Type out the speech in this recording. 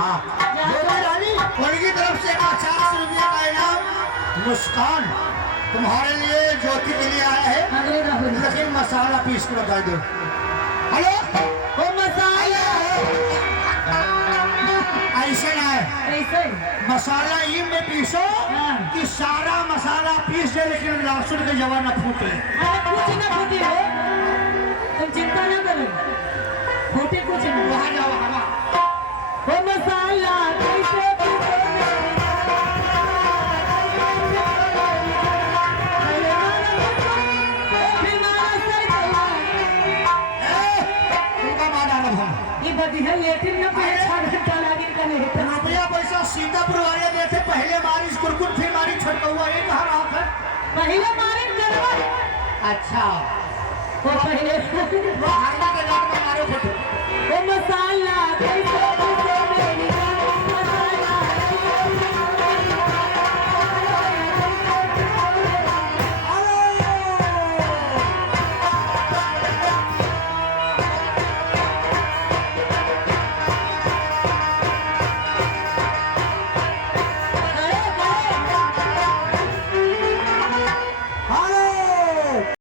हाँ रानी उनकी तरफ से 50 रुपये का इनाम मुस्कान तुम्हारे लिए ज्योति के लिए आया है। लेकिन मसाला पीस के बता दो। हेलो वो मसाला ऐसे ना है, ऐसे मसाला ये में पीसो कि सारा मसाला पीस दे, लेकिन लहसुन के जवा न फूटे। कुछ ना फूटे हो, तुम चिंता ना करो, फूटे कुछ नहीं। वहाँ जाओ हवा वो मसाला कैसे लेकिन न पहले 6 घंटा लगे करे रुपया पैसा सीतापुर वाले देते, पहले मारी कुरकुर फिर मारी छटकौआ, ये कहाँ रात है? पहले मारे गरबा। अच्छा वो पहले वो हारना के गाँव में मारो फोटो। वो मसाला कैसे